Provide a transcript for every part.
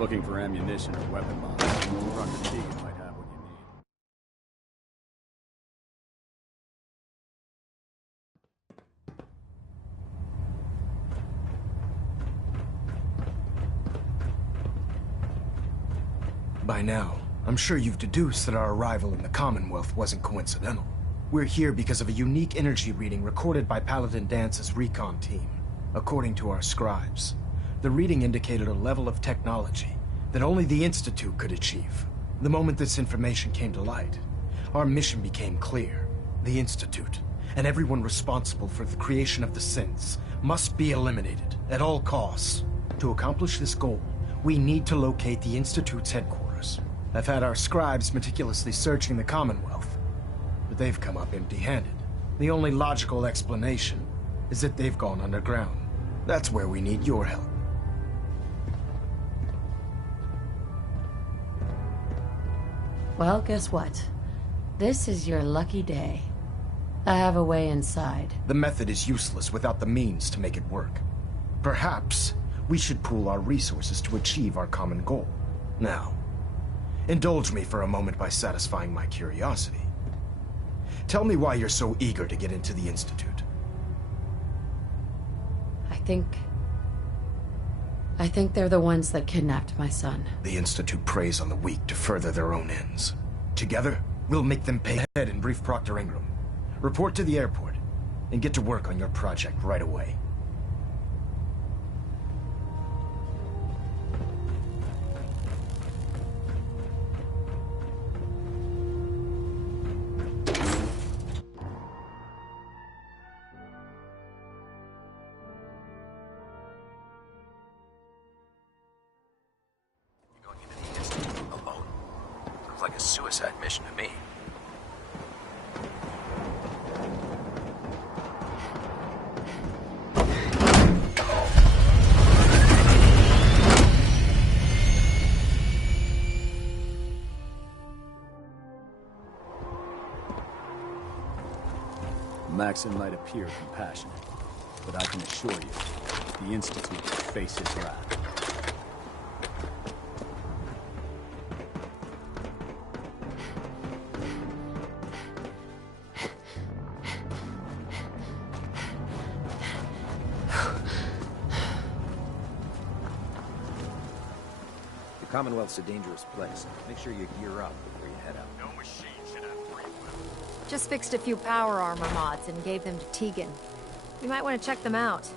looking for ammunition or weapon mods, Dr. Tegan might have what you need. By now, I'm sure you've deduced that our arrival in the Commonwealth wasn't coincidental. We're here because of a unique energy reading recorded by Paladin Dance's recon team. According to our scribes, the reading indicated a level of technology that only the Institute could achieve. The moment this information came to light, our mission became clear. The Institute, and everyone responsible for the creation of the synths, must be eliminated at all costs. To accomplish this goal, we need to locate the Institute's headquarters. I've had our scribes meticulously searching the Commonwealth, but they've come up empty-handed. The only logical explanation is that they've gone underground. That's where we need your help. Well, guess what? This is your lucky day. I have a way inside. The method is useless without the means to make it work. Perhaps we should pool our resources to achieve our common goal. Now, indulge me for a moment by satisfying my curiosity. Tell me why you're so eager to get into the Institute. I think they're the ones that kidnapped my son. The Institute preys on the weak to further their own ends. Together, we'll make them pay head and brief Proctor Ingram. Report to the airport, and get to work on your project right away. Like a suicide mission to me. Maxson might appear compassionate, but I can assure you, the Institute will face his wrath. The Commonwealth's a dangerous place. Make sure you gear up before you head out. No machine should have free will. Just fixed a few power armor mods and gave them to Tegan. You might want to check them out.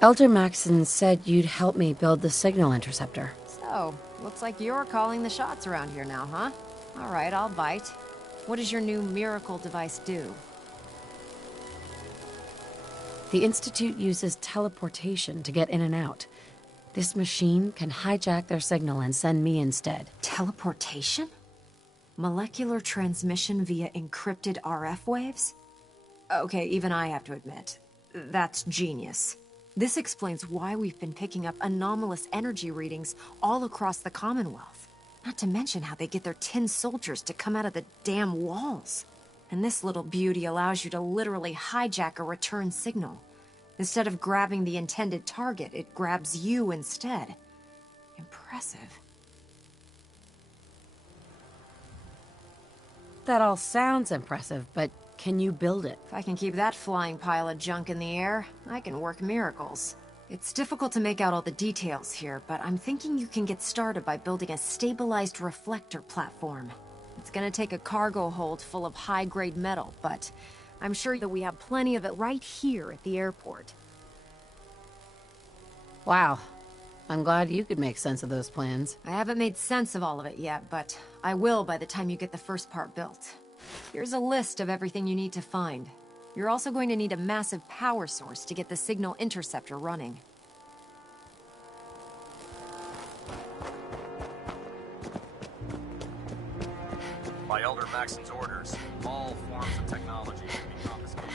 Elder Maxson said you'd help me build the signal interceptor. So, looks like you're calling the shots around here now, huh? All right, I'll bite. What does your new miracle device do? The Institute uses teleportation to get in and out. This machine can hijack their signal and send me instead. Teleportation? Molecular transmission via encrypted RF waves? Okay, even I have to admit, that's genius. This explains why we've been picking up anomalous energy readings all across the Commonwealth. Not to mention how they get their tin soldiers to come out of the damn walls. And this little beauty allows you to literally hijack a return signal. Instead of grabbing the intended target, it grabs you instead. Impressive. That all sounds impressive, but can you build it? If I can keep that flying pile of junk in the air, I can work miracles. It's difficult to make out all the details here, but I'm thinking you can get started by building a stabilized reflector platform. It's gonna take a cargo hold full of high-grade metal, but I'm sure that we have plenty of it right here at the airport. Wow. I'm glad you could make sense of those plans. I haven't made sense of all of it yet, but I will by the time you get the first part built. Here's a list of everything you need to find. You're also going to need a massive power source to get the signal interceptor running. By Elder Maxson's orders, all forms of technology should be confiscated.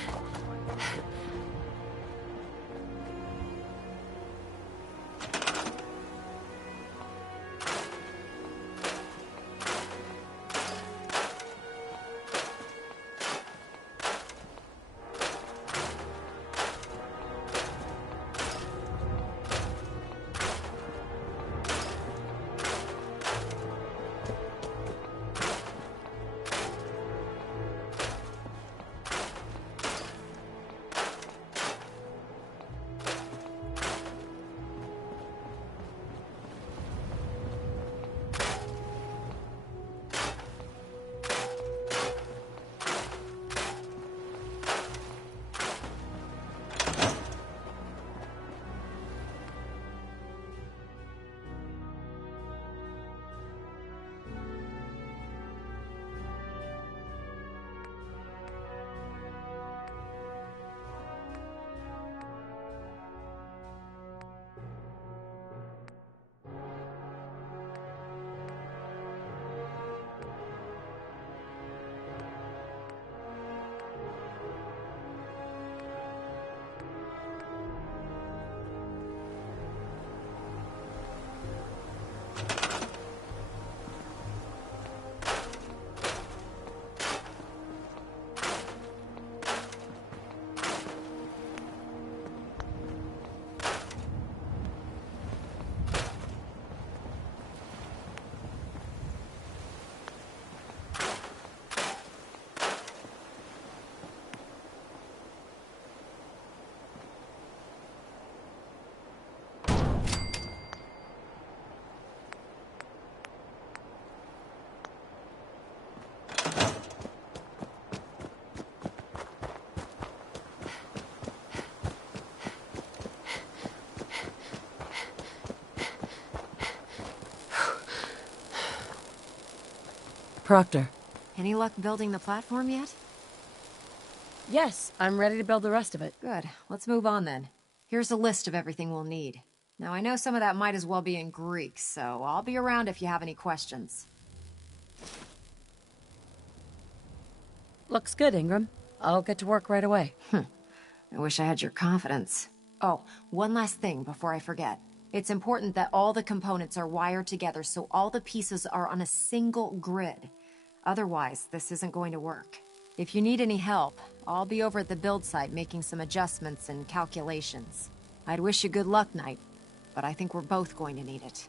Proctor. Any luck building the platform yet? Yes, I'm ready to build the rest of it. Good. Let's move on then. Here's a list of everything we'll need. Now, I know some of that might as well be in Greek, so I'll be around if you have any questions. Looks good, Ingram. I'll get to work right away. I wish I had your confidence. Oh, one last thing before I forget. It's important that all the components are wired together so all the pieces are on a single grid. Otherwise, this isn't going to work. If you need any help, I'll be over at the build site making some adjustments and calculations. I'd wish you good luck, Knight, but I think we're both going to need it.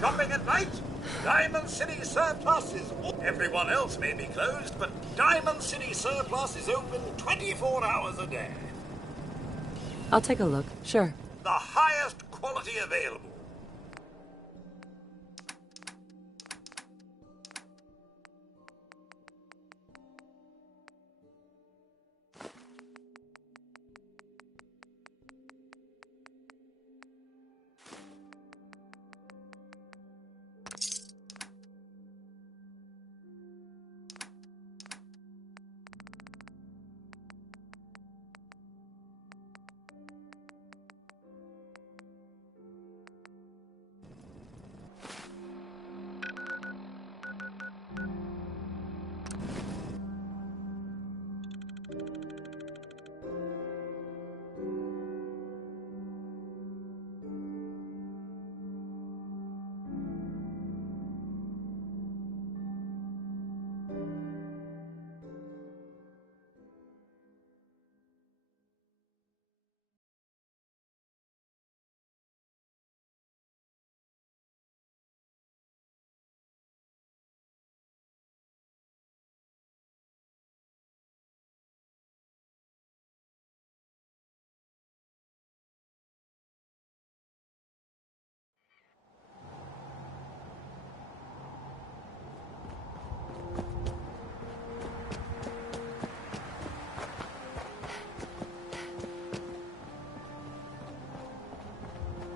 Shopping at night? Diamond City Surplus is... Everyone else may be closed, but Diamond City Surplus is open 24 hours a day. I'll take a look, sure. The highest quality available.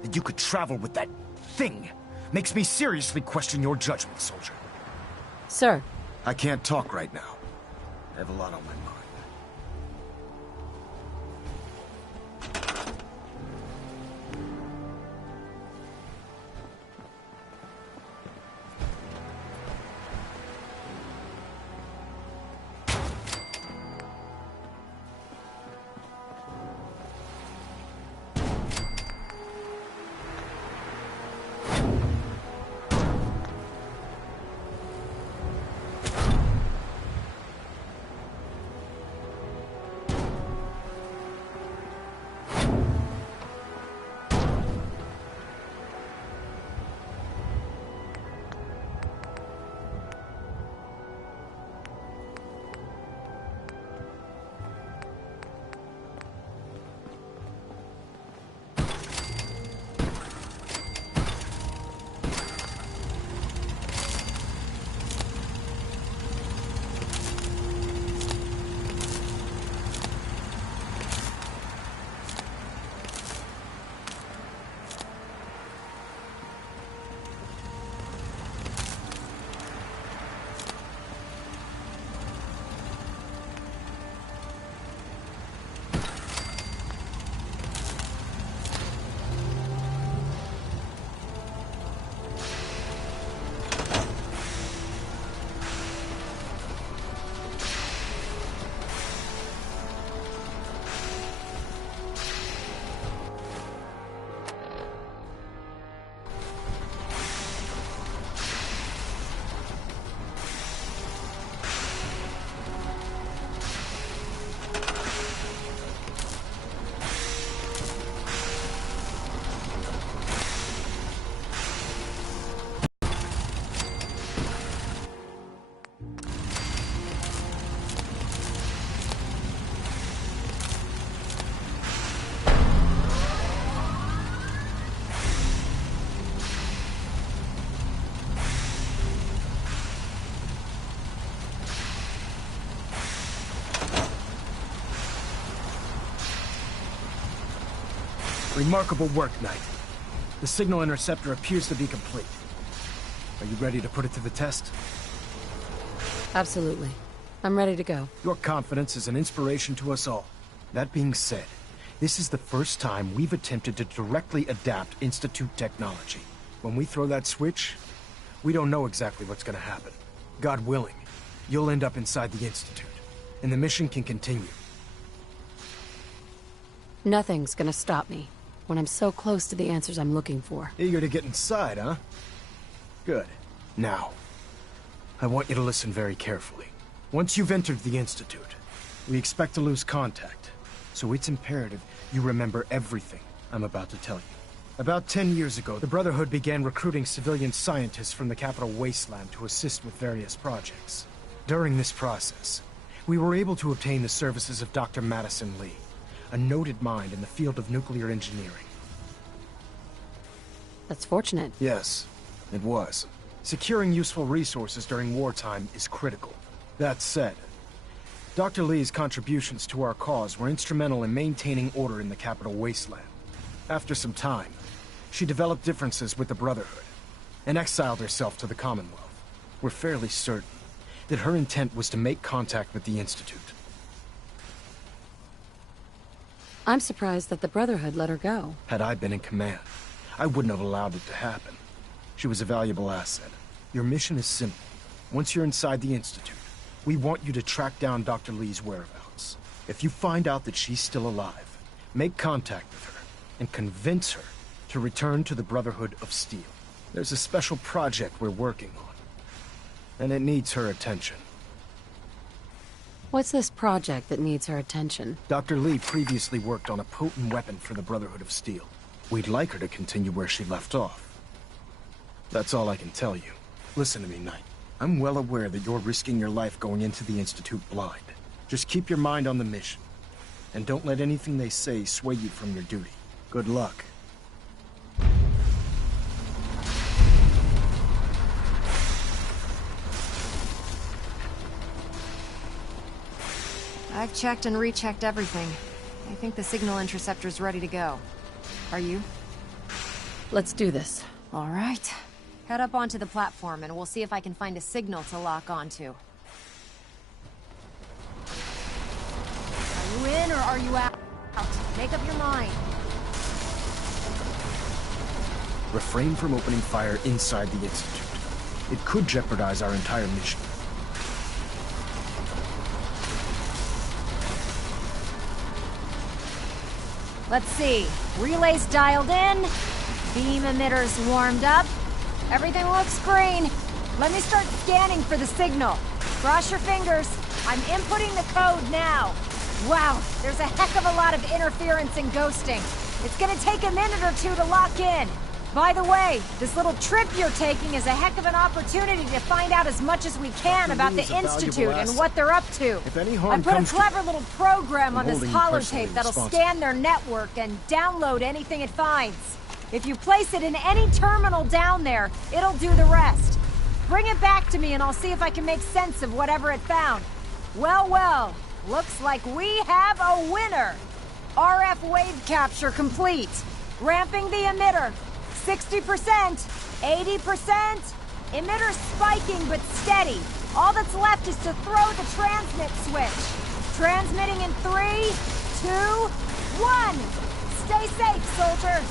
that you could travel with that thing makes me seriously question your judgment, soldier. Sir, I can't talk right now. I have a lot on my mind. Remarkable work, Knight. The signal interceptor appears to be complete. Are you ready to put it to the test? absolutely. I'm ready to go. Your confidence is an inspiration to us all. That being said, this is the first time we've attempted to directly adapt Institute technology. When we throw that switch, we don't know exactly what's gonna happen. God willing, you'll end up inside the Institute, and the mission can continue. Nothing's gonna stop me when I'm so close to the answers I'm looking for. Eager to get inside, huh? Good. Now, I want you to listen very carefully. Once you've entered the Institute, we expect to lose contact, so it's imperative you remember everything I'm about to tell you. About 10 years ago, the Brotherhood began recruiting civilian scientists from the capital wasteland to assist with various projects. During this process, we were able to obtain the services of Dr. Madison Lee, a noted mind in the field of nuclear engineering. That's fortunate. Yes, it was. Securing useful resources during wartime is critical. That said, Dr. Lee's contributions to our cause were instrumental in maintaining order in the capital wasteland. After some time, she developed differences with the Brotherhood and exiled herself to the Commonwealth. We're fairly certain that her intent was to make contact with the Institute. I'm surprised that the Brotherhood let her go. Had I been in command, I wouldn't have allowed it to happen. She was a valuable asset. Your mission is simple. Once you're inside the Institute, we want you to track down Dr. Lee's whereabouts. If you find out that she's still alive, make contact with her and convince her to return to the Brotherhood of Steel. There's a special project we're working on, and it needs her attention. What's this project that needs her attention? Dr. Lee previously worked on a potent weapon for the Brotherhood of Steel. We'd like her to continue where she left off. That's all I can tell you. Listen to me, Knight. I'm well aware that you're risking your life going into the Institute blind. Just keep your mind on the mission, and don't let anything they say sway you from your duty. Good luck. I've checked and rechecked everything. I think the signal interceptor's ready to go. Are you? Let's do this. All right. Head up onto the platform and we'll see if I can find a signal to lock onto. Are you in or are you out? Make up your mind. Refrain from opening fire inside the Institute. It could jeopardize our entire mission. Let's see. Relays dialed in. Beam emitters warmed up. Everything looks green. Let me start scanning for the signal. Cross your fingers. I'm inputting the code now. Wow, there's a heck of a lot of interference and ghosting. It's gonna take a minute or two to lock in. By the way, this little trip you're taking is a heck of an opportunity to find out as much as we can about the Institute and what they're up to. If any harm I put a comes to clever little program on this holding you personally holotape that'll responsible. scan their network and download anything it finds. If you place it in any terminal down there, it'll do the rest. Bring it back to me and I'll see if I can make sense of whatever it found. Well, well, looks like we have a winner. RF wave capture complete. Ramping the emitter. 60%, 80%. Emitter spiking but steady. All that's left is to throw the transmit switch. Transmitting in 3, 2, 1. Stay safe, soldier.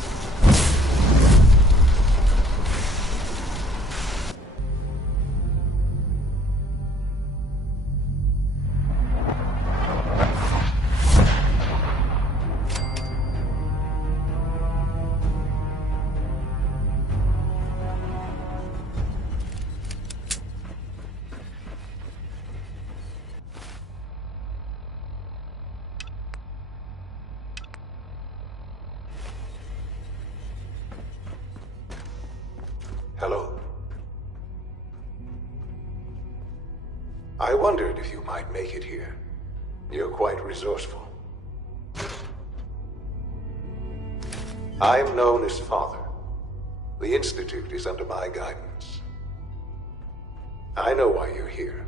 Hello. I wondered if you might make it here. You're quite resourceful. I'm known as Father. The Institute is under my guidance. I know why you're here.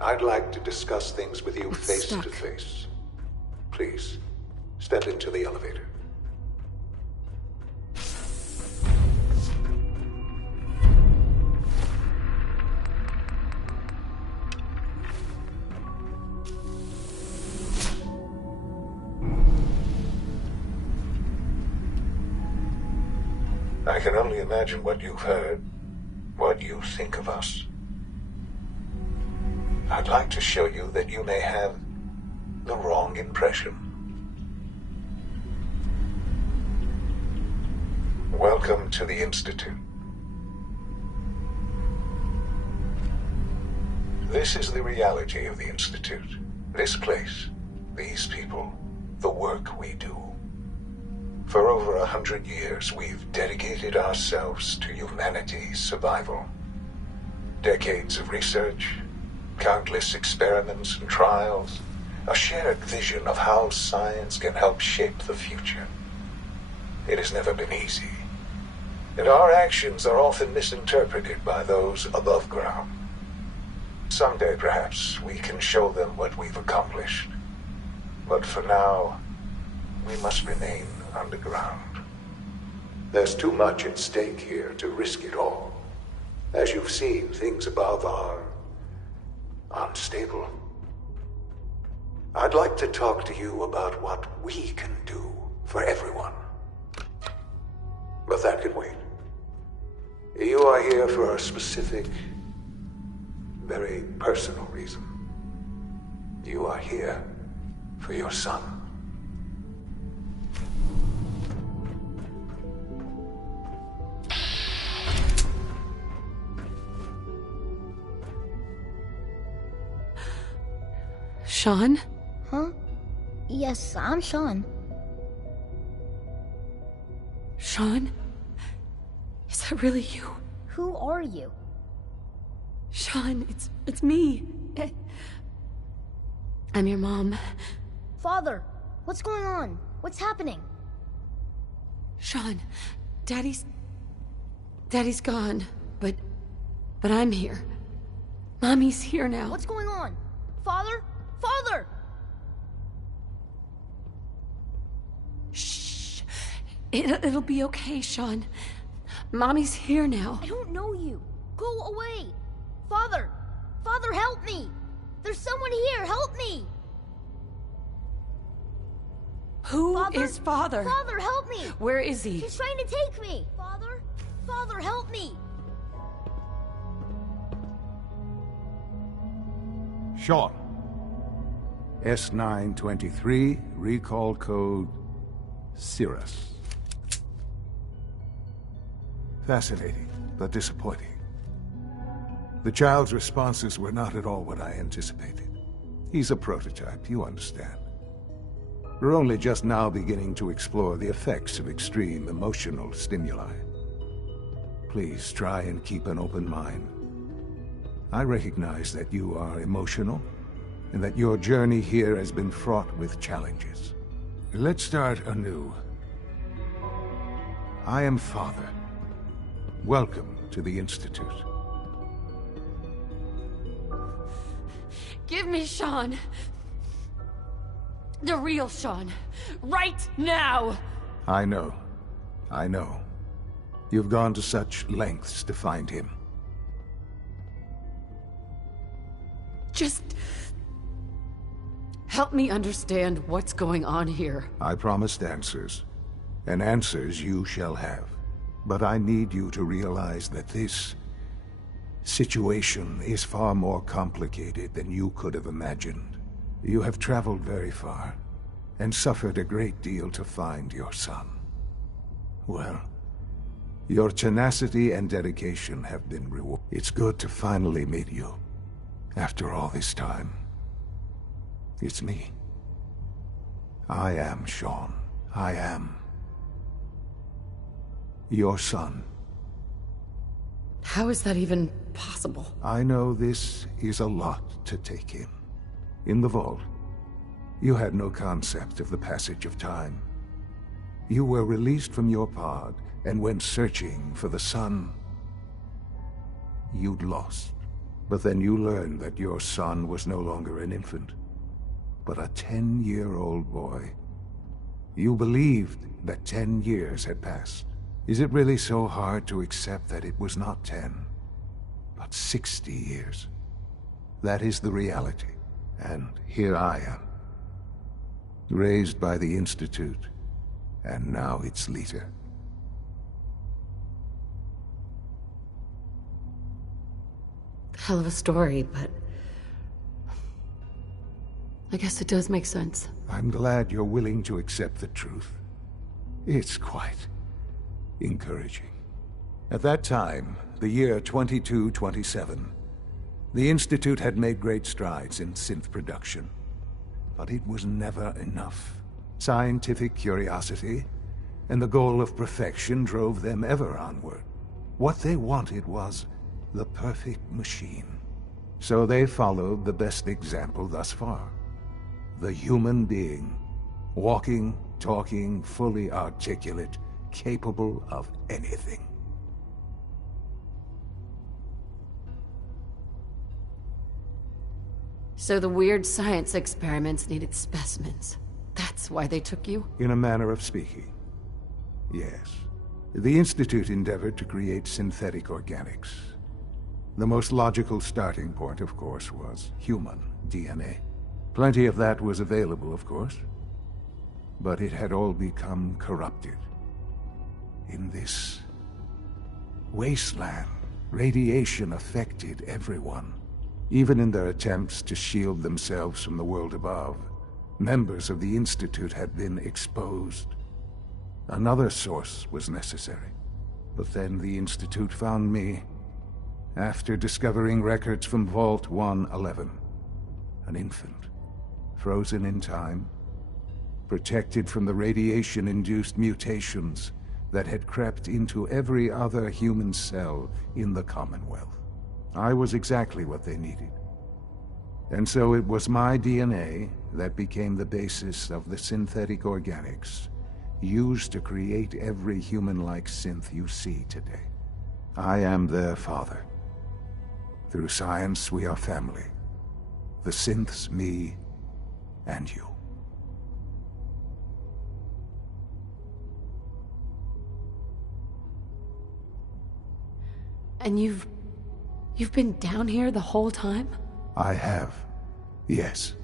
I'd like to discuss things with you face to face. Please, step into the elevator. I can only imagine what you've heard, what you think of us. I'd like to show you that you may have the wrong impression. Welcome to the Institute. This is the reality of the Institute. This place, these people, the work we do. For over 100 years, we've dedicated ourselves to humanity's survival. Decades of research, countless experiments and trials, a shared vision of how science can help shape the future. It has never been easy, and our actions are often misinterpreted by those above ground. Someday, perhaps, we can show them what we've accomplished. But for now, we must remain underground. There's too much at stake here to risk it all. As you've seen, things above are unstable. I'd like to talk to you about what we can do for everyone. But that can wait. You are here for a specific, very personal reason. You are here for your son. Sean? Huh? Yes, I'm Sean. Sean? Is that really you? Who are you? Sean, it's me. I'm your mom. Father, what's going on? What's happening? Sean, Daddy's gone, but I'm here. Mommy's here now. What's going on? Father? Father! Shh. It'll be okay, Sean. Mommy's here now. I don't know you. Go away. Father! Father, help me! There's someone here, help me! Who Father? is Father? Father, help me! Where is he? He's trying to take me! Father? Father, help me! Sean. S923, recall code Cirrus. Fascinating, but disappointing. The child's responses were not at all what I anticipated. He's a prototype, you understand. We're only just now beginning to explore the effects of extreme emotional stimuli. Please try and keep an open mind. I recognize that you are emotional, and that your journey here has been fraught with challenges. Let's start anew. I am Father. Welcome to the Institute. Give me Sean. The real Sean. Right now! I know. I know. You've gone to such lengths to find him. Just... help me understand what's going on here. I promised answers, and answers you shall have. But I need you to realize that this situation is far more complicated than you could have imagined. You have traveled very far, and suffered a great deal to find your son. Well, your tenacity and dedication have been rewarded. It's good to finally meet you, after all this time. It's me. I am Sean. I am your son. How is that even possible? I know this is a lot to take in. In the vault, you had no concept of the passage of time. You were released from your pod and went searching for the son you'd lost. But then you learned that your son was no longer an infant, but a 10-year-old boy. You believed that 10 years had passed. Is it really so hard to accept that it was not 10, but 60 years? That is the reality, and here I am. Raised by the Institute, and now its leader. Hell of a story, but... I guess it does make sense. I'm glad you're willing to accept the truth. It's quite encouraging. At that time, the year 2227, the Institute had made great strides in synth production. But it was never enough. Scientific curiosity and the goal of perfection drove them ever onward. What they wanted was the perfect machine. So they followed the best example thus far. The human being. Walking, talking, fully articulate, capable of anything. So the weird science experiments needed specimens. That's why they took you? In a manner of speaking. Yes. The Institute endeavored to create synthetic organics. The most logical starting point, of course, was human DNA. Plenty of that was available, of course. But it had all become corrupted. In this wasteland, radiation affected everyone. Even in their attempts to shield themselves from the world above, members of the Institute had been exposed. Another source was necessary. But then the Institute found me, after discovering records from Vault 111. An infant, frozen in time, protected from the radiation-induced mutations that had crept into every other human cell in the Commonwealth. I was exactly what they needed. And so it was my DNA that became the basis of the synthetic organics used to create every human-like synth you see today. I am their father. Through science, we are family. The synths, me, and you. And you've been down here the whole time? I have. Yes.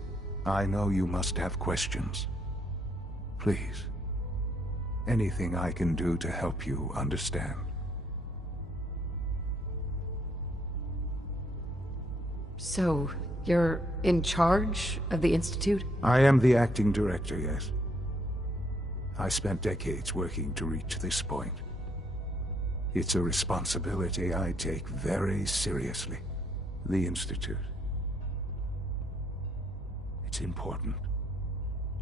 I know you must have questions. Please. Anything I can do to help you understand. So, you're in charge of the Institute? I am the acting director, yes. I spent decades working to reach this point. It's a responsibility I take very seriously. The Institute. It's important.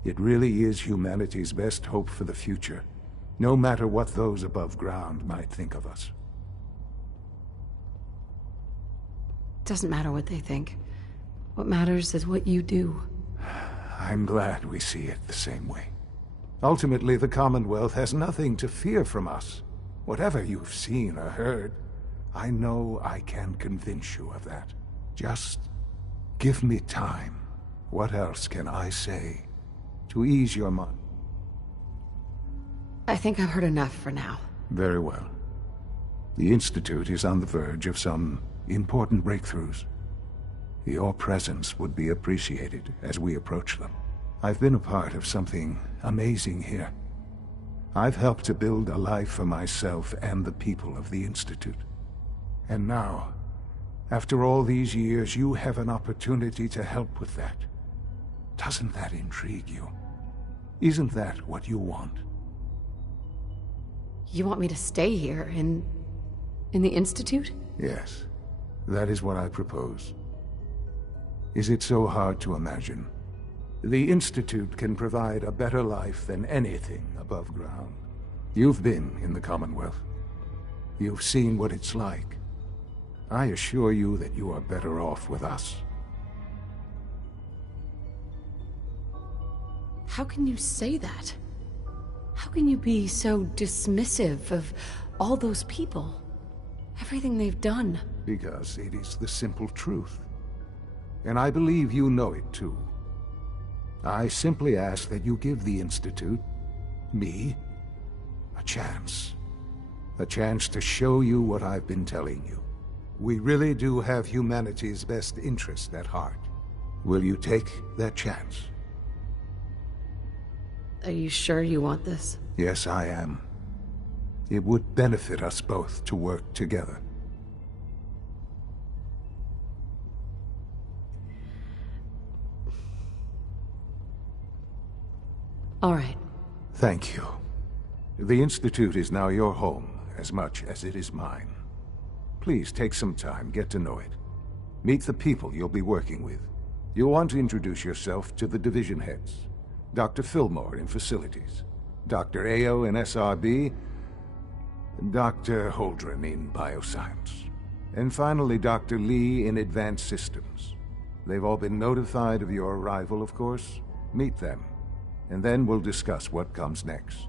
It really is humanity's best hope for the future, no matter what those above ground might think of us. Doesn't matter what they think. What matters is what you do. I'm glad we see it the same way. Ultimately, the Commonwealth has nothing to fear from us. Whatever you've seen or heard, I know I can convince you of that. Just give me time. What else can I say to ease your mind? I think I've heard enough for now. Very well. The Institute is on the verge of some important breakthroughs. Your presence would be appreciated as we approach them. I've been a part of something amazing here. I've helped to build a life for myself and the people of the Institute. And now, after all these years, you have an opportunity to help with that. Doesn't that intrigue you? Isn't that what you want? You want me to stay here, in the Institute? Yes, that is what I propose. Is it so hard to imagine? The Institute can provide a better life than anything above ground. You've been in the Commonwealth. You've seen what it's like. I assure you that you are better off with us. How can you say that? How can you be so dismissive of all those people? Everything they've done? Because it is the simple truth. And I believe you know it too. I simply ask that you give the Institute, me, a chance. A chance to show you what I've been telling you. We really do have humanity's best interest at heart. Will you take that chance? Are you sure you want this? Yes, I am. It would benefit us both to work together. All right. Thank you. The Institute is now your home, as much as it is mine. Please take some time, get to know it. Meet the people you'll be working with. You'll want to introduce yourself to the division heads. Dr. Fillmore in Facilities, Dr. Ayo in SRB, Dr. Holdren in Bioscience, and finally Dr. Lee in Advanced Systems. They've all been notified of your arrival, of course. Meet them, and then we'll discuss what comes next.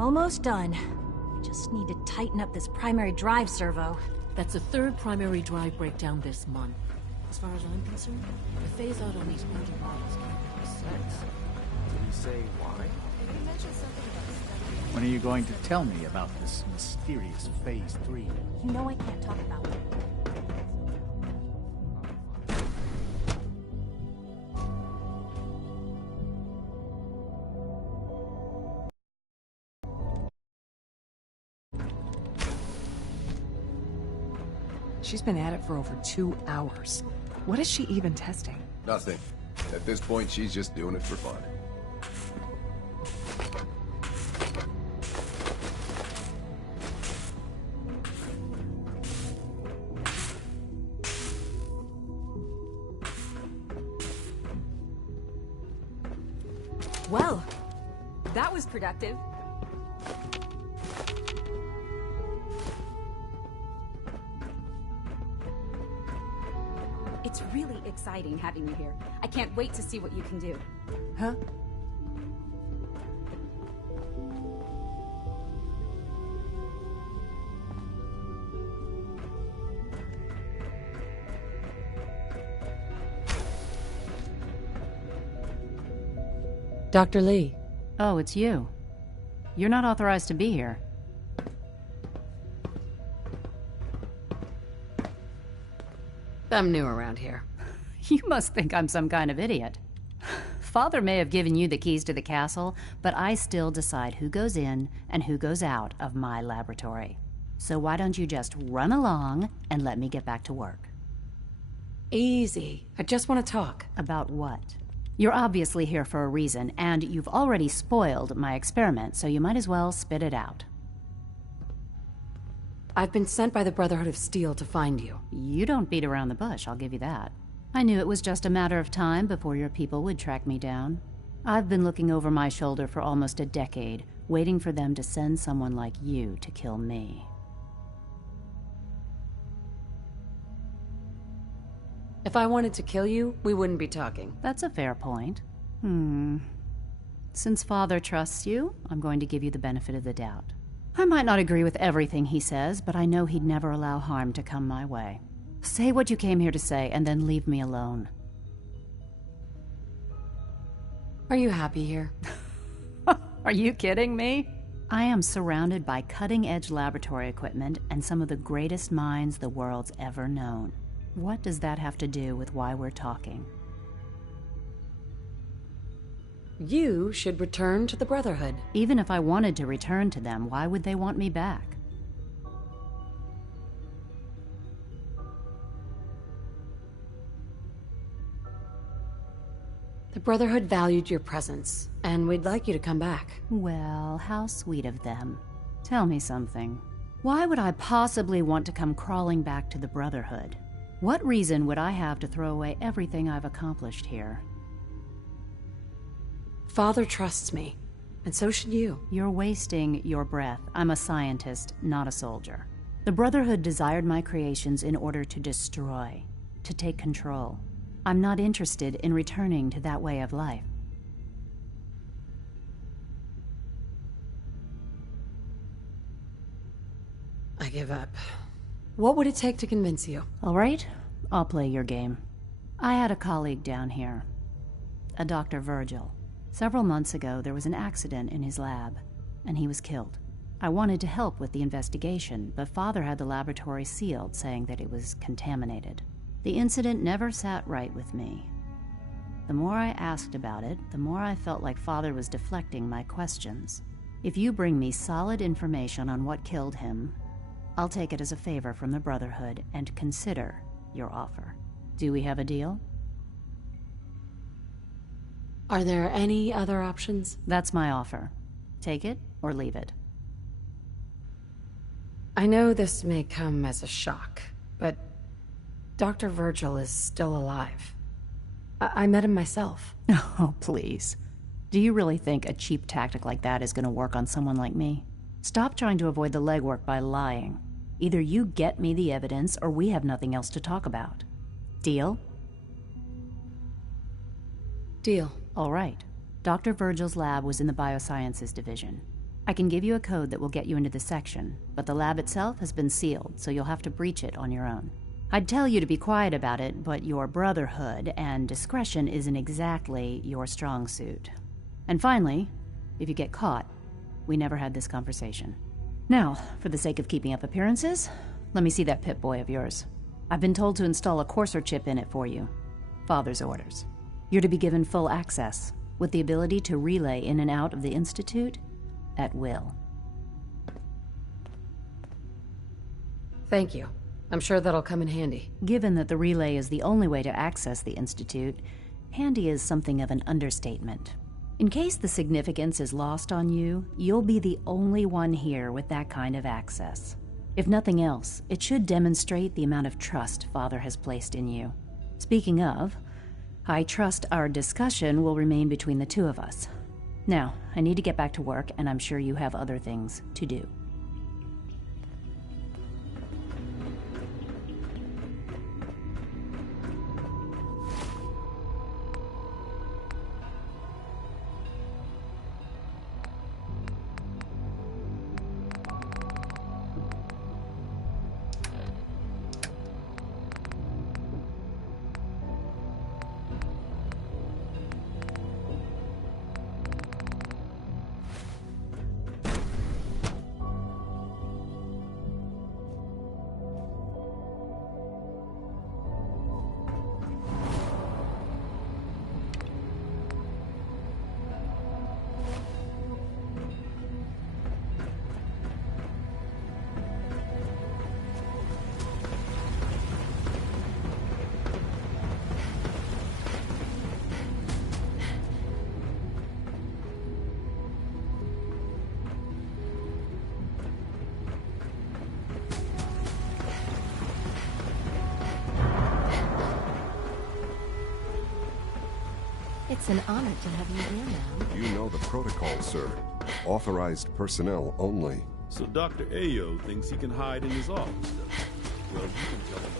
Almost done. We just need to tighten up this primary drive servo. That's the third primary drive breakdown this month. As far as I'm concerned, the phase out on these older models makes sense. Did you say why? When are you going to tell me about this mysterious Phase 3? You know I can't talk about it. She's been at it for over 2 hours. What is she even testing? Nothing. At this point, she's just doing it for fun. Well, that was productive. It's really exciting having you here. I can't wait to see what you can do. Huh? Dr. Lee. Oh, it's you. You're not authorized to be here. I'm new around here. You must think I'm some kind of idiot. Father may have given you the keys to the castle, but I still decide who goes in and who goes out of my laboratory. So why don't you just run along and let me get back to work? Easy. I just want to talk. About what? You're obviously here for a reason, and you've already spoiled my experiment, so you might as well spit it out. I've been sent by the Brotherhood of Steel to find you. You don't beat around the bush, I'll give you that. I knew it was just a matter of time before your people would track me down. I've been looking over my shoulder for almost a decade, waiting for them to send someone like you to kill me. If I wanted to kill you, we wouldn't be talking. That's a fair point. Since Father trusts you, I'm going to give you the benefit of the doubt. I might not agree with everything he says, but I know he'd never allow harm to come my way. Say what you came here to say, and then leave me alone. Are you happy here? Are you kidding me? I am surrounded by cutting-edge laboratory equipment and some of the greatest minds the world's ever known. What does that have to do with why we're talking? You should return to the Brotherhood. Even if I wanted to return to them, why would they want me back? The Brotherhood valued your presence, and we'd like you to come back. Well, how sweet of them. Tell me something. Why would I possibly want to come crawling back to the Brotherhood? What reason would I have to throw away everything I've accomplished here? Father trusts me, and so should you. You're wasting your breath. I'm a scientist, not a soldier. The Brotherhood desired my creations in order to destroy, to take control. I'm not interested in returning to that way of life. I give up. What would it take to convince you? All right, I'll play your game. I had a colleague down here, a Dr. Virgil. Several months ago, there was an accident in his lab, and he was killed. I wanted to help with the investigation, but Father had the laboratory sealed, saying that it was contaminated. The incident never sat right with me. The more I asked about it, the more I felt like Father was deflecting my questions. If you bring me solid information on what killed him, I'll take it as a favor from the Brotherhood and consider your offer. Do we have a deal? Are there any other options? That's my offer. Take it or leave it. I know this may come as a shock, but Dr. Virgil is still alive. I met him myself. Oh, please. Do you really think a cheap tactic like that is going to work on someone like me? Stop trying to avoid the legwork by lying. Either you get me the evidence, or we have nothing else to talk about. Deal? Deal. All right. Dr. Virgil's lab was in the Biosciences Division. I can give you a code that will get you into the section, but the lab itself has been sealed, so you'll have to breach it on your own. I'd tell you to be quiet about it, but your brotherhood and discretion isn't exactly your strong suit. And finally, if you get caught, we never had this conversation. Now, for the sake of keeping up appearances, let me see that Pip-Boy of yours. I've been told to install a Courser chip in it for you. Father's orders. You're to be given full access, with the ability to relay in and out of the Institute at will. Thank you. I'm sure that'll come in handy. Given that the relay is the only way to access the Institute, handy is something of an understatement. In case the significance is lost on you, you'll be the only one here with that kind of access. If nothing else, it should demonstrate the amount of trust Father has placed in you. Speaking of, I trust our discussion will remain between the two of us. Now, I need to get back to work, and I'm sure you have other things to do. It's an honor to have you here now. You know the protocol, sir. Authorized personnel only. So Dr. Ayo thinks he can hide in his office, doesn't he? Well, you can tell him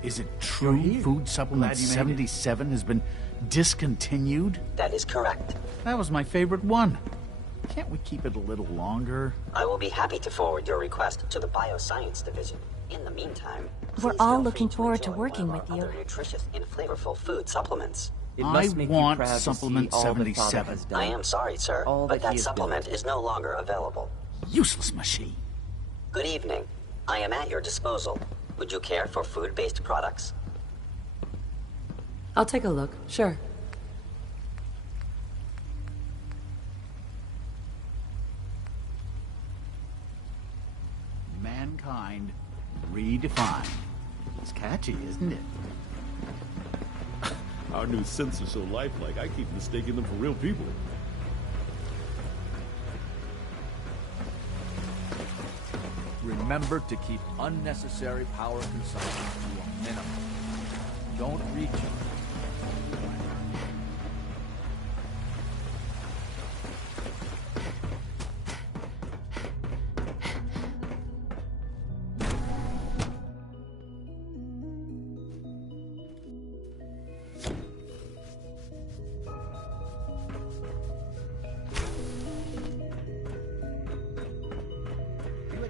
that. Is it true Food Supplement 77 has been discontinued? That is correct. That was my favorite one. Can't we keep it a little longer? I will be happy to forward your request to the Bioscience Division. In the meantime, we're all looking forward to working with you. Other nutritious and flavorful food supplements. I want Supplement 77. I am sorry, sir, but that supplement is no longer available. Useless machine. Good evening. I am at your disposal. Would you care for food-based products? I'll take a look, sure. Mankind redefined. It's catchy, isn't it? Our new synths are so lifelike, I keep mistaking them for real people. Remember to keep unnecessary power consumption to a minimum. Don't recharge.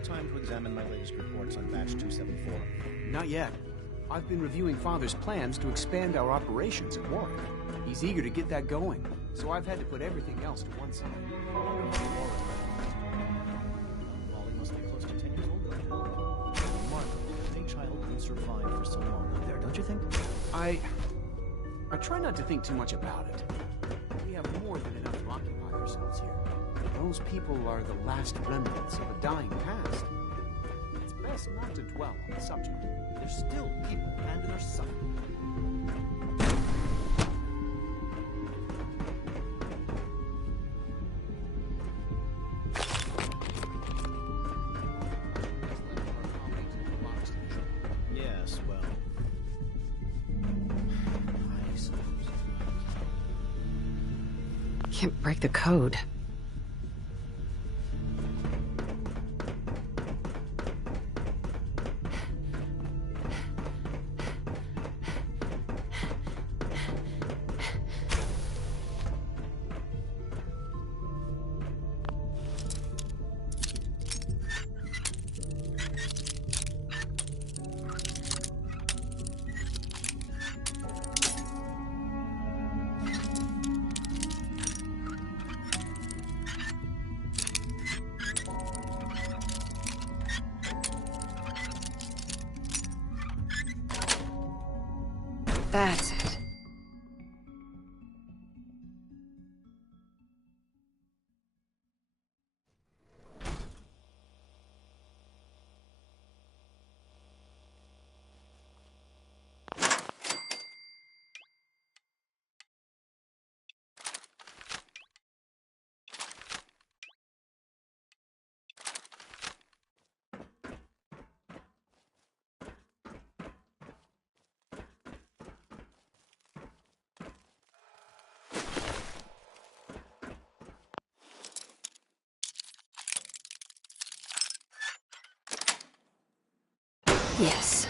Time to examine my latest reports on Batch 274. Not yet. I've been reviewing Father's plans to expand our operations at Warwick. He's eager to get that going, so I've had to put everything else to one side. Molly must be close to 10 years old now. Remarkable that a child can survive for so long up there, don't you think? I try not to think too much about it. We have more than enough to occupy ourselves here. Those people are the last remnants of a dying past. It's best not to dwell on the subject. They're still people, and they're suffering. Yes, well... I suppose. Can't break the code. That's it. Yes.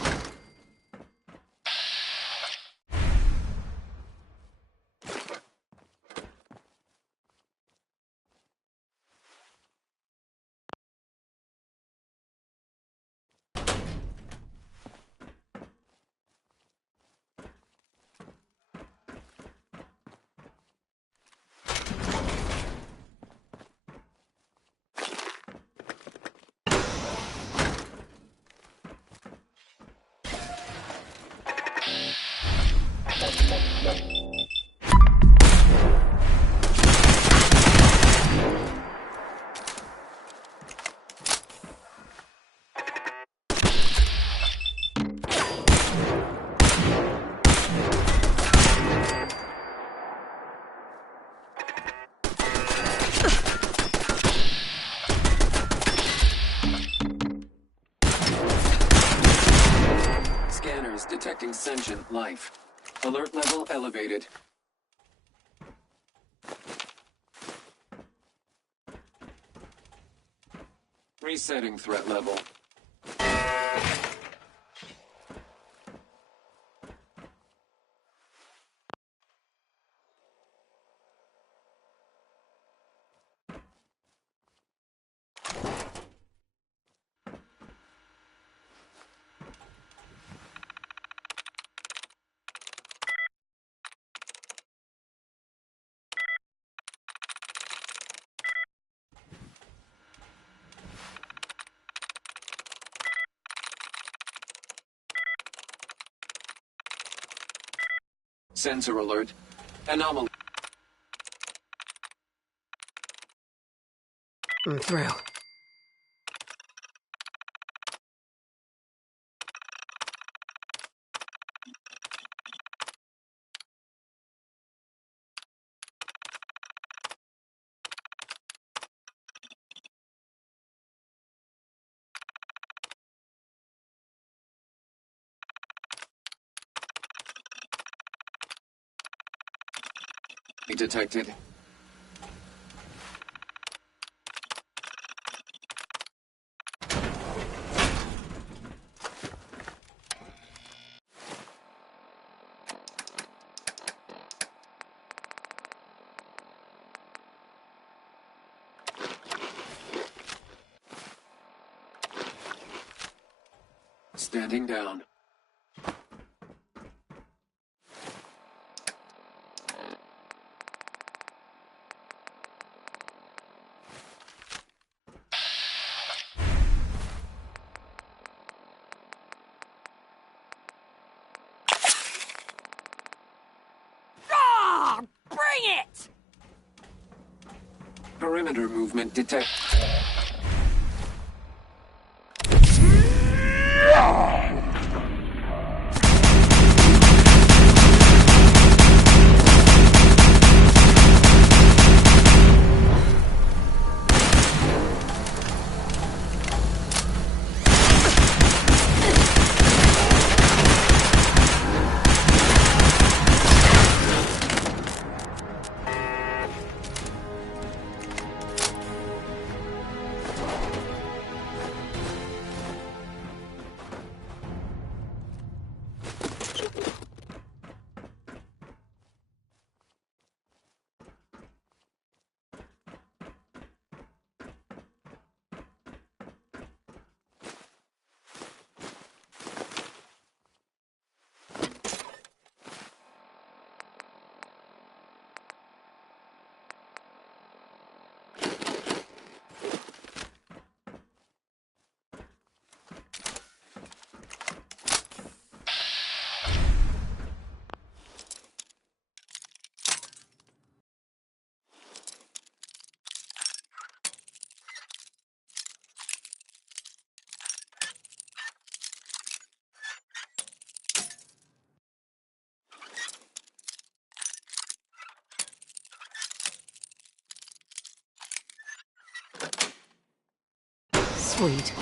Scanners detecting sentient life. Alert level elevated. Resetting threat level. Sensor alert. Anomaly. I'm through. Detected. Standing down. Bring it! Perimeter movement detect. Sweet.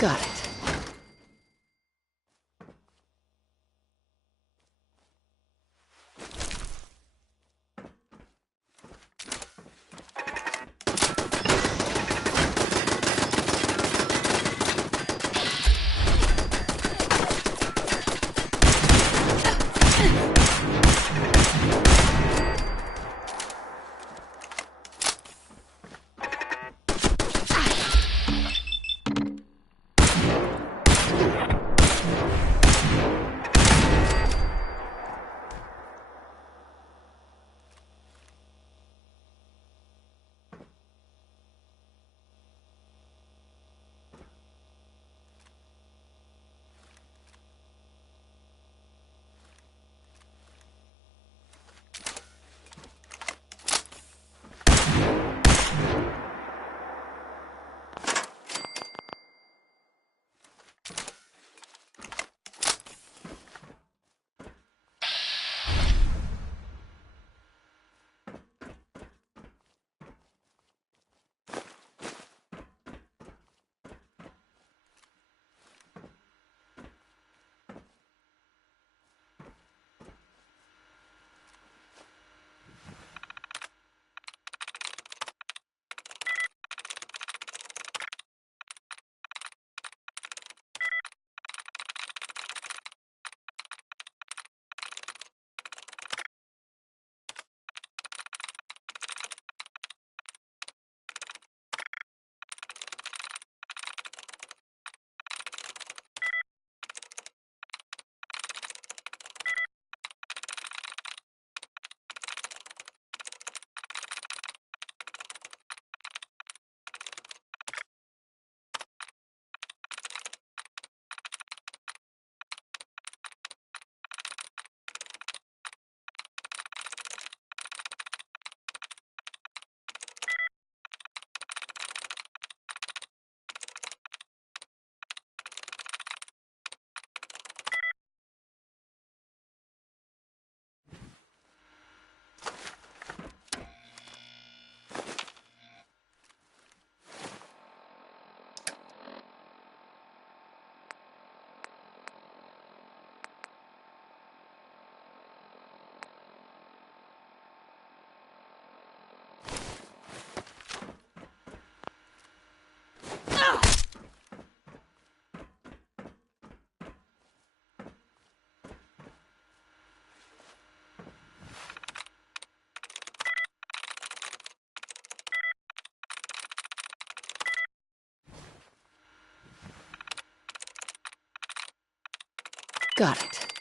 Got it. Got it.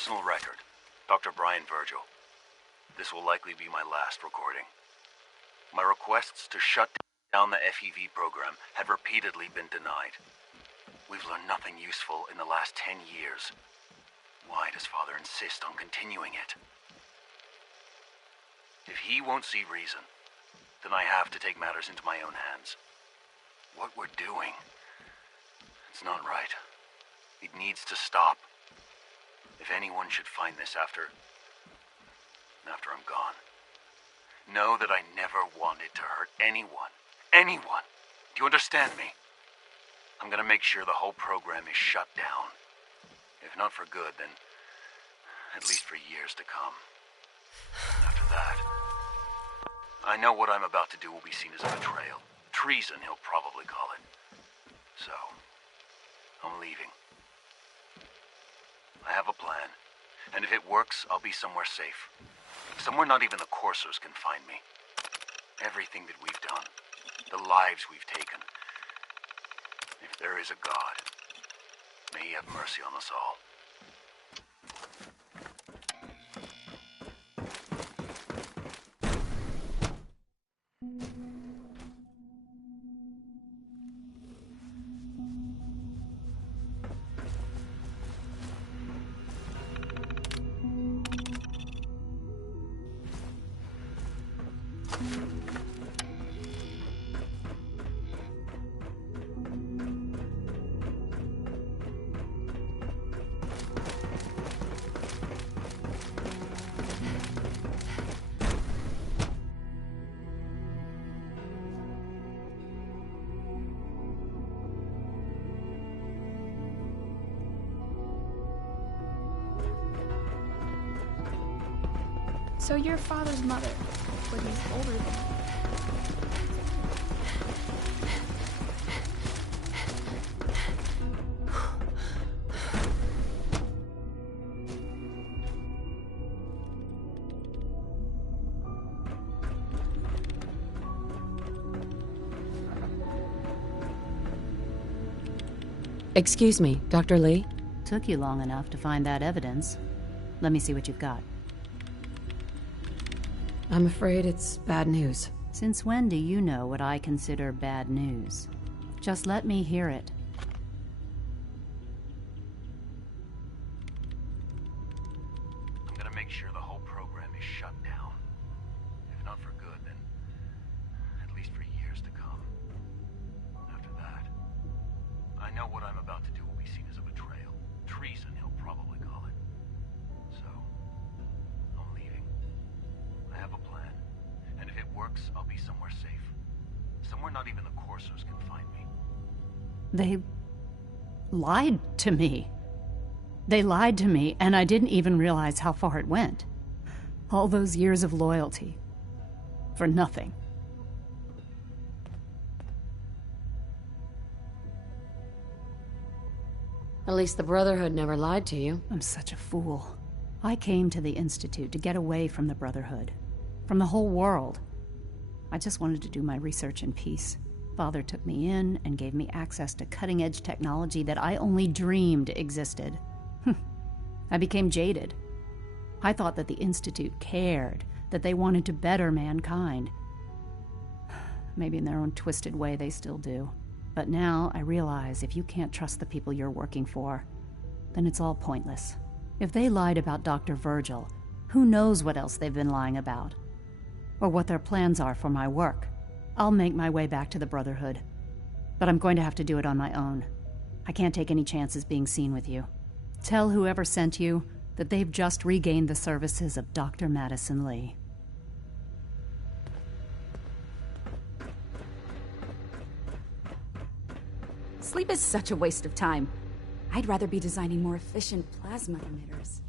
personal record, Dr. Brian Virgil. This will likely be my last recording. My requests to shut down the FEV program have repeatedly been denied. We've learned nothing useful in the last 10 years. Why does Father insist on continuing it? If he won't see reason, then I have to take matters into my own hands. What we're doing, it's not right. It needs to stop. If anyone should find this after I'm gone, know that I never wanted to hurt anyone. Anyone! Do you understand me? I'm gonna make sure the whole program is shut down. If not for good, then at least for years to come. After that, I know what I'm about to do will be seen as a betrayal. Treason, he'll probably call it. So, I'm leaving. I have a plan, and if it works, I'll be somewhere safe. Somewhere not even the Coursers can find me. Everything that we've done, the lives we've taken. If there is a God, may he have mercy on us all. So you're Father's mother, but he's older than you. Excuse me, Dr. Lee? Took you long enough to find that evidence. Let me see what you've got. I'm afraid it's bad news. Since when do you know what I consider bad news? Just let me hear it. I'm gonna make sure the whole program is shut down. If not for good, then at least for years to come. After that, I know what I'm about to do will be seen as a betrayal. Treason, he'll probably call it. So, I'm leaving. I have a plan, and if it works, I'll be somewhere safe. Somewhere not even the Coursers can find me. They lied to me. They lied to me, and I didn't even realize how far it went. All those years of loyalty. For nothing. At least the Brotherhood never lied to you. I'm such a fool. I came to the Institute to get away from the Brotherhood. From the whole world. I just wanted to do my research in peace. Father took me in and gave me access to cutting-edge technology that I only dreamed existed. I became jaded. I thought that the Institute cared, that they wanted to better mankind. Maybe in their own twisted way they still do. But now I realize if you can't trust the people you're working for, then it's all pointless. If they lied about Dr. Virgil, who knows what else they've been lying about? Or what their plans are for my work. I'll make my way back to the Brotherhood. But I'm going to have to do it on my own. I can't take any chances being seen with you. Tell whoever sent you that they've just regained the services of Dr. Madison Lee. Sleep is such a waste of time. I'd rather be designing more efficient plasma emitters.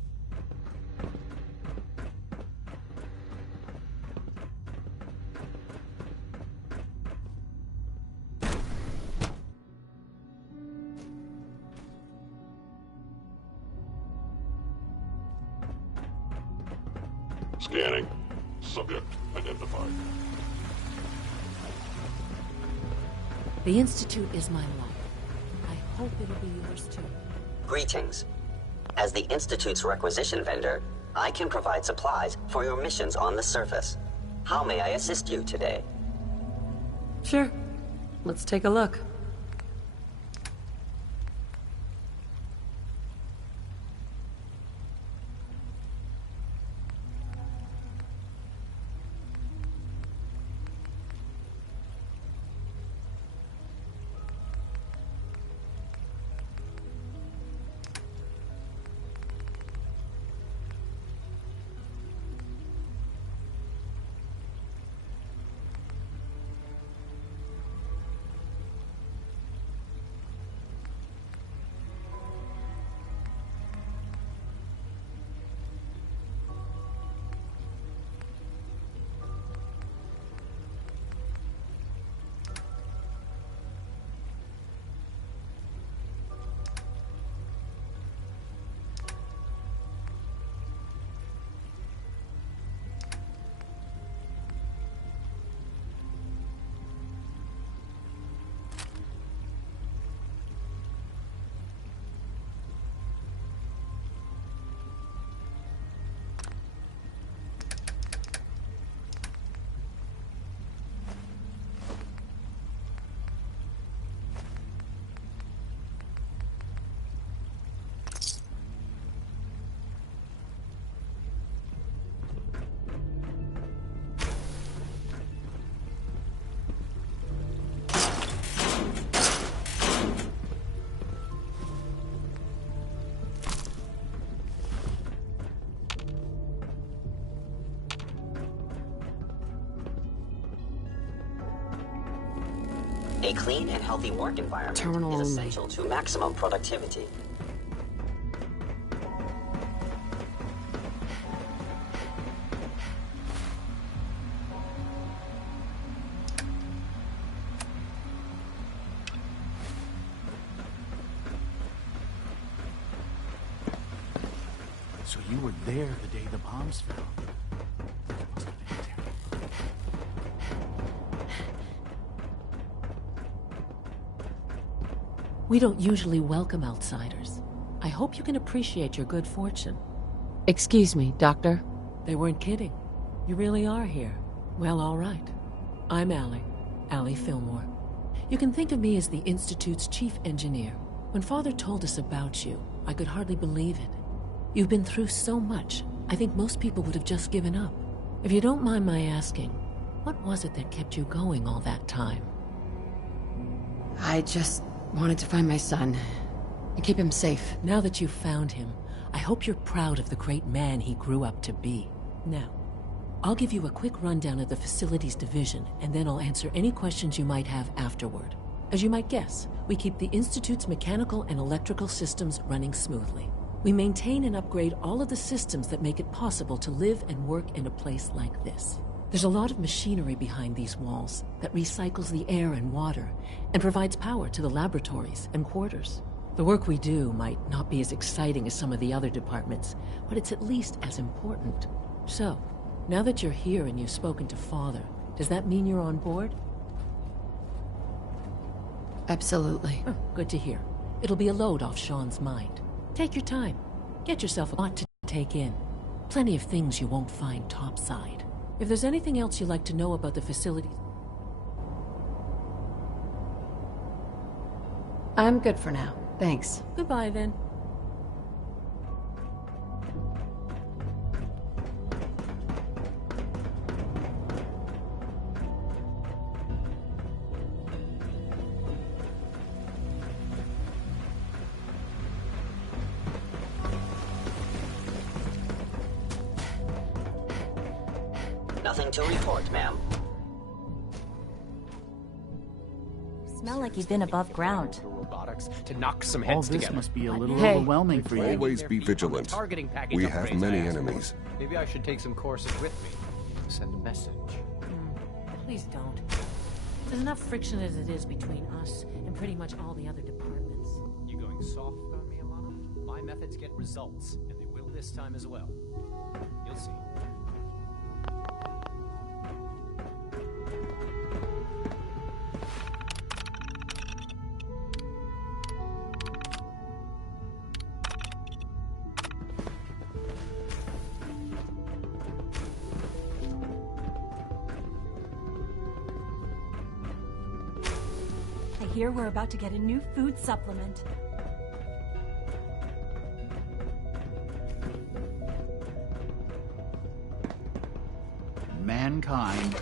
Scanning. Subject identified. The Institute is my life. I hope it'll be yours too. Greetings. As the Institute's requisition vendor, I can provide supplies for your missions on the surface. How may I assist you today? Sure. Let's take a look. A clean and healthy work environment Terminal is only. essential to maximum productivity. So you were there the day the bombs fell. Must have been terrible. We don't usually welcome outsiders. I hope you can appreciate your good fortune. Excuse me, Doctor. They weren't kidding. You really are here. Well, all right. I'm Allie Fillmore. You can think of me as the Institute's chief engineer. When Father told us about you, I could hardly believe it. You've been through so much, I think most people would have just given up. If you don't mind my asking, what was it that kept you going all that time? I just wanted to find my son and keep him safe. Now that you've found him, I hope you're proud of the great man he grew up to be. Now, I'll give you a quick rundown of the facilities division, and then I'll answer any questions you might have afterward. As you might guess, we keep the Institute's mechanical and electrical systems running smoothly. We maintain and upgrade all of the systems that make it possible to live and work in a place like this. There's a lot of machinery behind these walls that recycles the air and water and provides power to the laboratories and quarters. The work we do might not be as exciting as some of the other departments, but it's at least as important. So, now that you're here and you've spoken to Father, does that mean you're on board? Absolutely. Oh, good to hear. It'll be a load off Sean's mind. Take your time. Get yourself a lot to take in. Plenty of things you won't find topside. If there's anything else you'd like to know about the facility... I'm good for now. Thanks. Goodbye, then. Nothing to report, ma'am. Smell like you've been above ground. Robotics to knock some All heads this together. must be a little Hey. overwhelming for you. Always be vigilant. Targeting package We have upgrades many I asked for. enemies. Maybe I should take some courses with me. Send a message. Please don't. There's enough friction as it is between us and pretty much all the other departments. You going soft on me, Alana? My methods get results, and they will this time as well. You'll see. hear we're about to get a new food supplement. Mankind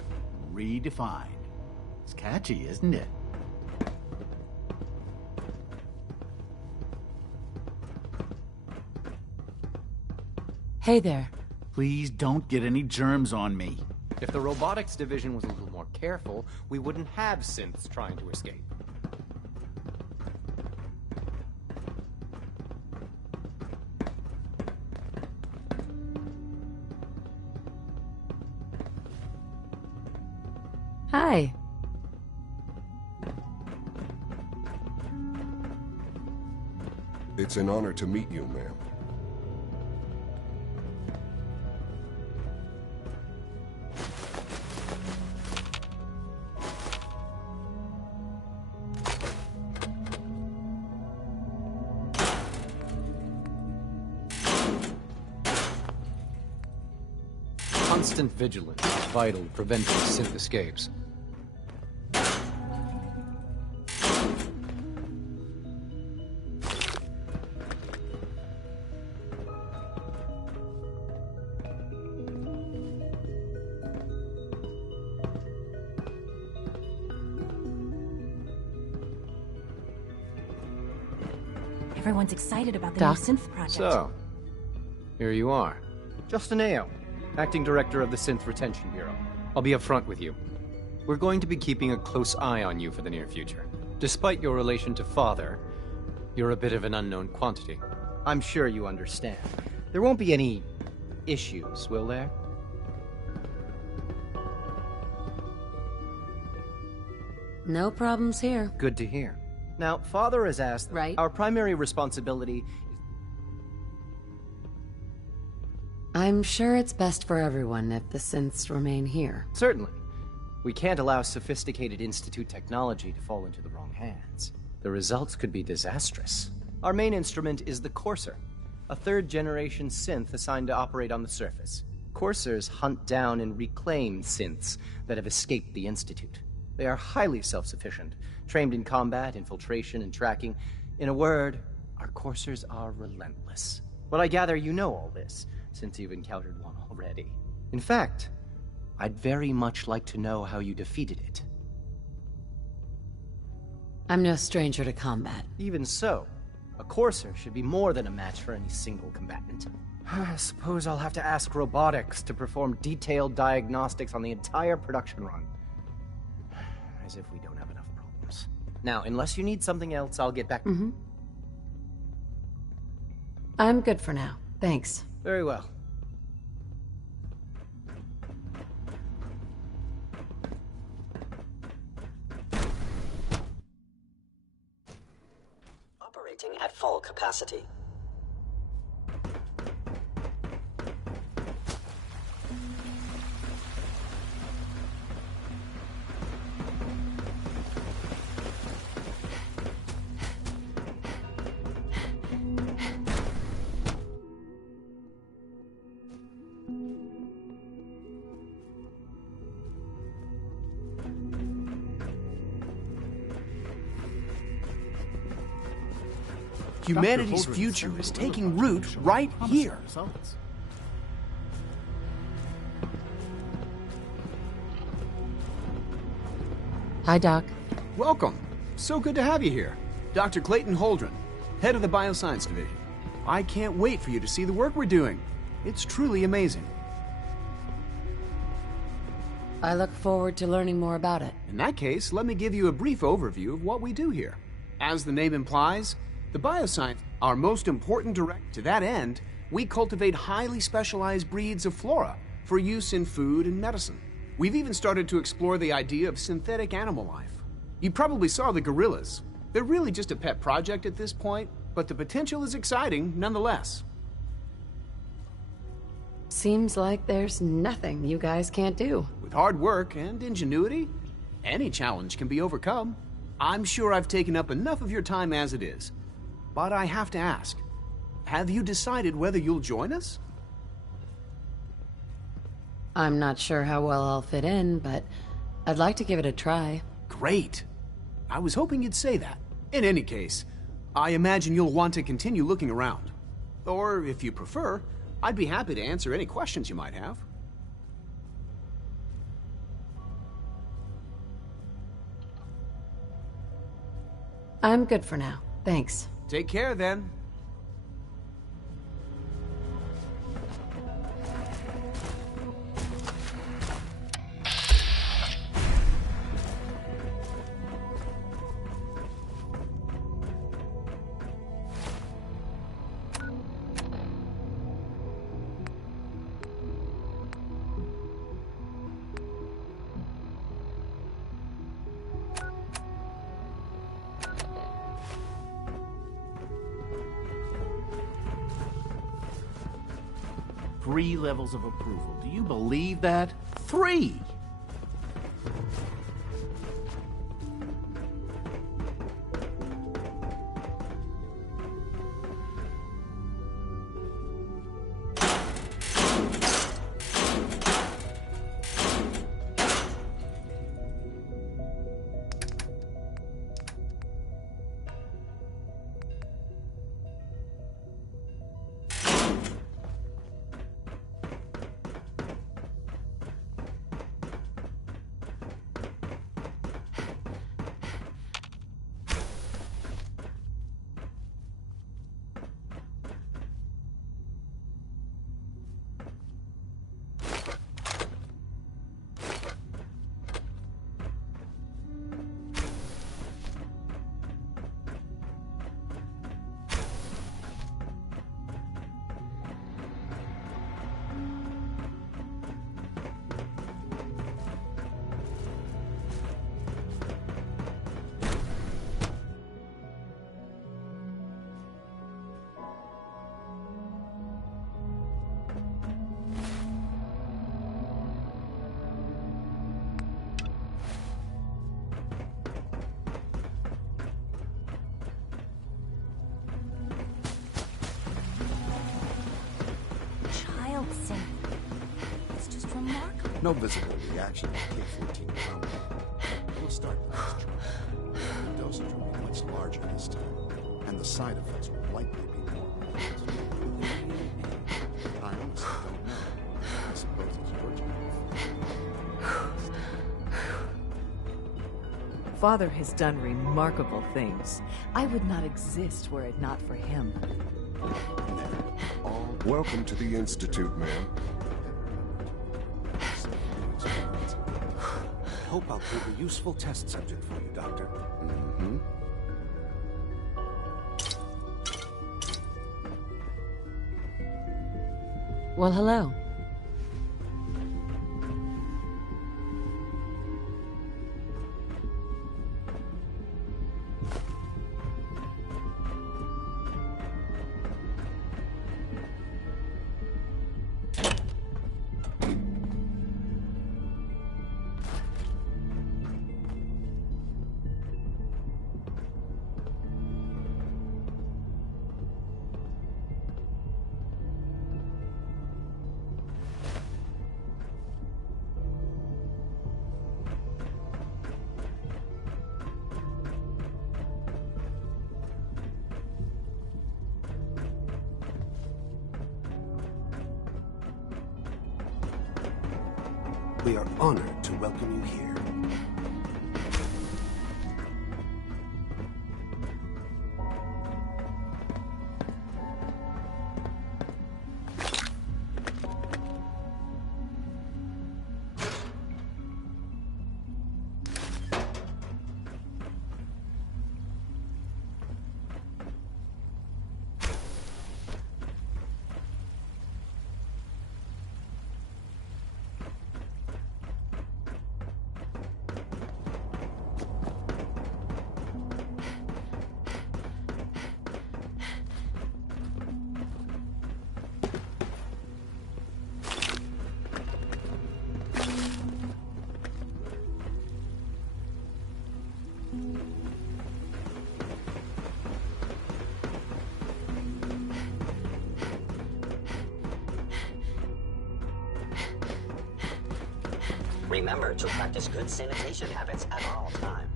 redefined. It's catchy, isn't it? Hey there. Please don't get any germs on me. If the robotics division was a little more careful, we wouldn't have synths trying to escape. Hi. It's an honor to meet you, ma'am. Constant vigilance is vital to preventing synth escapes. Everyone's excited about the Doc? new synth project. So, here you are. Justin Ao, Acting Director of the Synth Retention Bureau. I'll be upfront with you. We're going to be keeping a close eye on you for the near future. Despite your relation to Father, you're a bit of an unknown quantity. I'm sure you understand. There won't be any issues, will there? No problems here. Good to hear. Now, Father has asked, right? Our primary responsibility... I'm sure it's best for everyone if the synths remain here. Certainly. We can't allow sophisticated Institute technology to fall into the wrong hands. The results could be disastrous. Our main instrument is the Courser, a third-generation synth assigned to operate on the surface. Coursers hunt down and reclaim synths that have escaped the Institute. They are highly self-sufficient, trained in combat, infiltration, and tracking. In a word, our Coursers are relentless. But I gather you know all this, since you've encountered one already. In fact, I'd very much like to know how you defeated it. I'm no stranger to combat. Even so, a Courser should be more than a match for any single combatant. I suppose I'll have to ask robotics to perform detailed diagnostics on the entire production run. As if we don't have enough problems. Now, unless you need something else, I'll get back. I'm good for now. Thanks. Very well. Operating at full capacity. Humanity's future is taking root right here. Hi, Doc. Welcome. So good to have you here. Dr. Clayton Holdren, head of the Bioscience Division. I can't wait for you to see the work we're doing. It's truly amazing. I look forward to learning more about it. In that case, let me give you a brief overview of what we do here. As the name implies, the Bioscience, our most important direct. To that end, we cultivate highly specialized breeds of flora for use in food and medicine. We've even started to explore the idea of synthetic animal life. You probably saw the gorillas. They're really just a pet project at this point, but the potential is exciting nonetheless. Seems like there's nothing you guys can't do. With hard work and ingenuity, any challenge can be overcome. I'm sure I've taken up enough of your time as it is. But I have to ask, have you decided whether you'll join us? I'm not sure how well I'll fit in, but I'd like to give it a try. Great. I was hoping you'd say that. In any case, I imagine you'll want to continue looking around. Or, if you prefer, I'd be happy to answer any questions you might have. I'm good for now. Thanks. Take care, then. Three levels of approval. Do you believe that? 3! No visible reaction to K-14 combat. We'll start with this drug. The dosage will be much larger this time, and the side effects will likely be more pronounced. I honestly don't know. I suppose it's your job. Father has done remarkable things. I would not exist were it not for him. Welcome to the Institute, ma'am. I hope I'll prove a useful test subject for you, Doctor. Mm-hmm. Well, hello. We are honored to welcome you here. Remember to practice good sanitation habits at all times.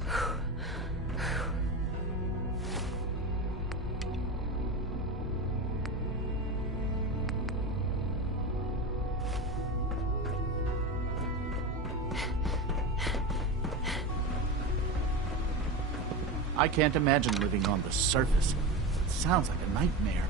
I can't imagine living on the surface. It sounds like a nightmare.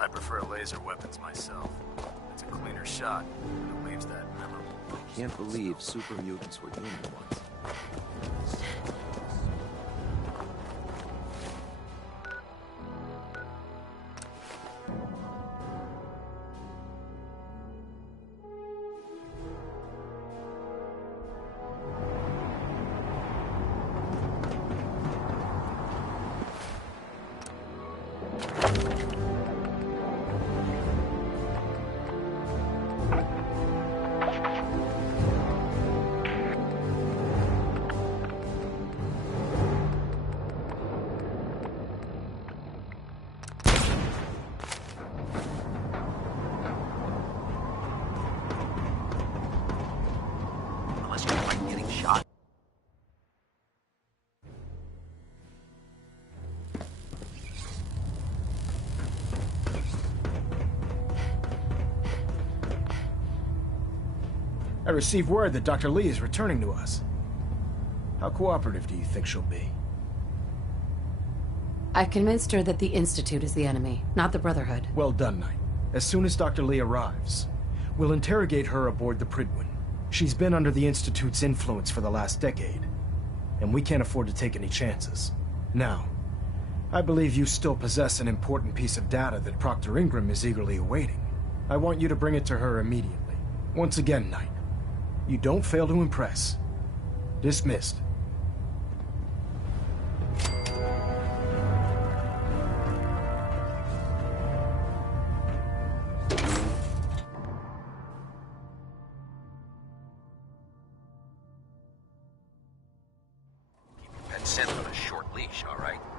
I prefer laser weapons myself. It's a cleaner shot, and it leaves that memorable bump. Can't believe super mutants were human once. I received word that Dr. Li is returning to us. How cooperative do you think she'll be? I've convinced her that the Institute is the enemy, not the Brotherhood. Well done, Knight. As soon as Dr. Li arrives, we'll interrogate her aboard the Prydwen. She's been under the Institute's influence for the last decade, and we can't afford to take any chances. Now, I believe you still possess an important piece of data that Proctor Ingram is eagerly awaiting. I want you to bring it to her immediately. Once again, Knight, you don't fail to impress. Dismissed. leash, all right?